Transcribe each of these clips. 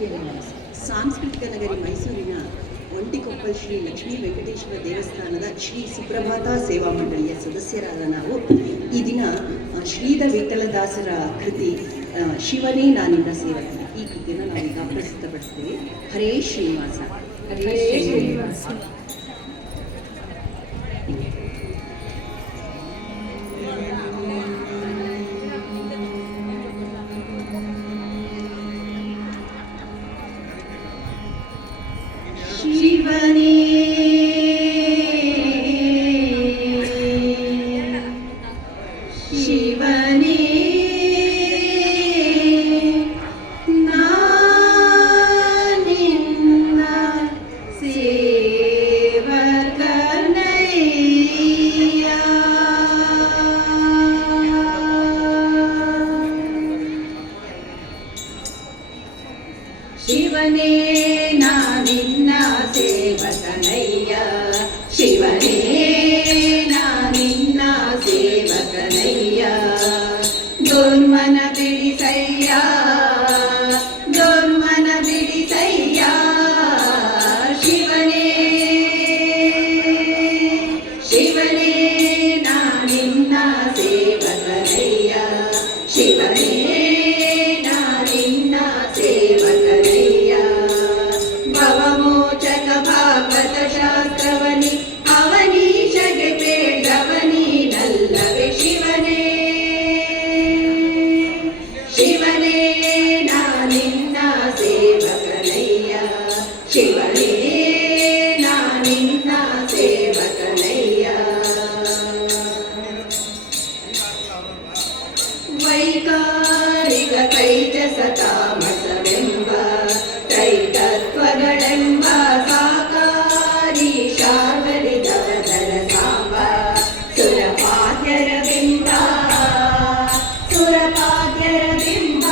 ಸಾಂಸ್ಕೃತಿಕ ನಗರಿ ಮೈಸೂರಿನ ಒಂಟಿಕೊಪ್ಪಲ್ ಶ್ರೀ ಲಕ್ಷ್ಮೀ ವೆಂಕಟೇಶ್ವರ ದೇವಸ್ಥಾನದ ಶ್ರೀ ಸುಪ್ರಭಾತ ಸೇವಾ ಮಂಡಳಿಯ ಸದಸ್ಯರಾದ ನಾವು ಈ ದಿನ ಶ್ರೀಧ ವಿಠಲದಾಸರ ಕೃತಿ ಶಿವನೇ ನಾನಿನ್ನ ಸೇವಕನ ಈ ಕೃತಿಯನ್ನು ನಾವೀಗ ಪ್ರಸ್ತುತಪಡಿಸ್ತೇವೆ. ಹರೇ ಶ್ರೀನಿವಾಸ. ಹರೇ ಶ್ರೀನಿವಾಸ. ಶಿವನೇ ಶಿವನೇ ನಾನಿನ್ನ ಸೇವಕನಯ್ಯ. ಶಿವನೇ ನಾನಿನ್ನ ಸೇವಕನಯ್ಯ. ಶಿವನೇ ನಾನಿನ್ನ ಸೇವಕನಯ್ಯ. ದುರ್ಮನ ಬಿಡಿಸಯ್ಯ, ದುರ್ಮನ ಬಿಡಿಸಯ್ಯ. ಶಿವನೇ ಶಿವನೇ ನಾನಿನ್ನ ಸೇವಕನಯ್ಯ. ಶಿವನೇ ನಾನಿನ್ನ ಸೇವಕನಯ್ಯ. ಭವಮೋಚಕ ಭಾಗವತ ಶಾಸ್ತ್ರವನಿ ಅವನೀಶಗೆ ಬೇಡವನೀನಲ್ಲವೇ. ಶಿವನೇ ಶಿವನೇ ನಾನಿನ್ನ ಸೇವಕನಯ್ಯ. ಶಿವನೇ ನಾನಿನ್ನ ಸೇವಕನಯ್ಯ. ವೈಕಾರಿಕ ತೈಜಸ ತಾಮಸವೆಂಬ ತ್ರೈತತ್ವಗಳೆಂಬ ಸಾಕಾರಿ ಶಾರ್ವರಿದವದರ ಸಾಂಬ ಸುರಪಾದ್ಯರ ಬಿಂಬ, ಸುರಪಾದ್ಯರ ಬಿಂಬ.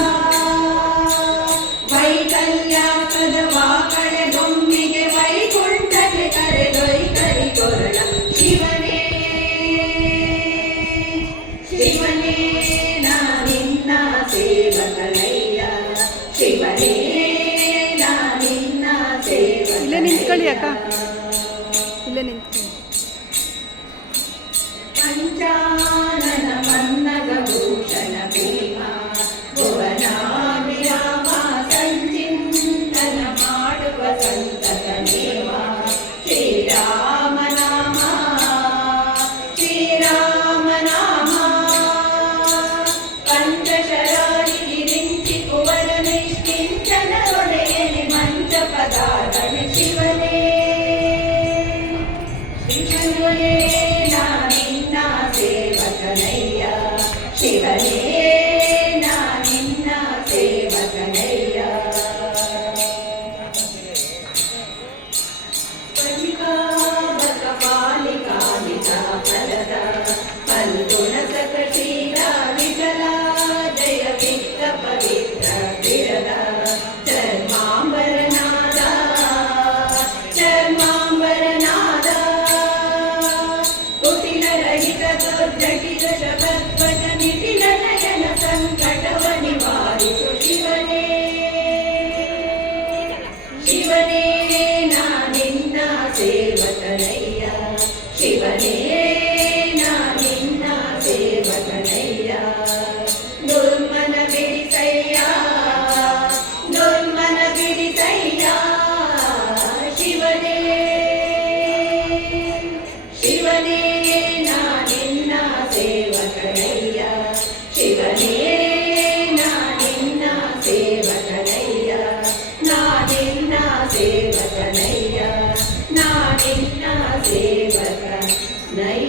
ವೈಕಲ್ಯಾಪದ ವಾಕಳೆ ಬೊಮ್ಮಿಗೆ ವೈಕುಂಠಕ್ಕೆ ಕರೆದೊಯ್ಕರಿ ಕೊರಳ. ಶಿವನೇ ಶಿವನೇ ನಾನಿನ್ನ ಸೇವಕನಯ್ಯ. ಶಿವನೇ ನಾನಿನ್ನ ಸೇವಕನಯ್ಯ. ಇಲ್ಲೇ ನಿಂತ್ಕೊಳ್ಳಿ ಅಕ್ಕ, ಇಲ್ಲೇ ನಿಂತ್ಕೊಳ್ಳಿ. ಪಂಚಾನನ ಮನ್ನಗ ಭೂಷಣ ಭೀಮ ಭುವನಾಭಿರಾಮ ಸಂಚಿಂತನ ಮಾಡುವ ಸಂತತ ನೇಮ. ಶ್ರೀರಾಮ ನಾಮ ಶ್ರೀರಾಮ ನಾಮ ಪಂಚಶರಾರಿಗೆ ನಿಂಚಿ ಕುವರ ನಿಷ್ಕಿಂಚನ ಒಡೆಯನೆ ಮಂಚ ಪದಾರ್ಧನೆ. ಶಿವನೇ ಶಿವನೇ ನಾನಿನ್ನ ಸೇವಕನಯ್ಯ. ಶಿವನೇ ನಾನಿನ್ನ ಸೇವಕನಯ್ಯ. ಪಂಚಾಬಕ ಪಾಲಿಕಾಲಿಕ ಫಲದ ಪಲ್ಗುಣಸಕ ಶ್ರೀರ ವಿಠಲ ಜಯ ವಿತ್ತ ಪವಿತ್ರ ವಿರದ ಚರ್ಮಾಂಬರನಾದ ಚರ್ಮಾಂಬರನಾದ. ಕುಟಿಲ ರಹಿತ ದುರ್ಜಟಿಲ ಶಬದ್ವಜ ನಿಟಿಲ ನಯನ ಸಂಕಟವ ನಿವಾರಿಸು. ಶಿವನೇ ಶಿವನೇ ನಾನಿನ್ನ ಸೇವಕನಯ್ಯ. ಶಿವನೇ ನಾನಿನ್ನ ಸೇವಕನಯ್ಯ. ದುರ್ಮನ ಬಿಡಿಸಯ್ಯ, ದುರ್ಮನ ಬಿಡಿಸಯ್ಯ. ಶಿವನೇ ಶಿವನೇ ನಾನಿನ್ನ ಸೇವಕನಯ್ಯ. ಶಿವನೇ ನಾನಿನ್ನ ಸೇವಕನಯ್ಯ. ನಾನಿನ್ನ ಸೇವಕನಯ್ಯ. ನಾನಿನ್ನ ಸೇವಕನಯ್ಯ.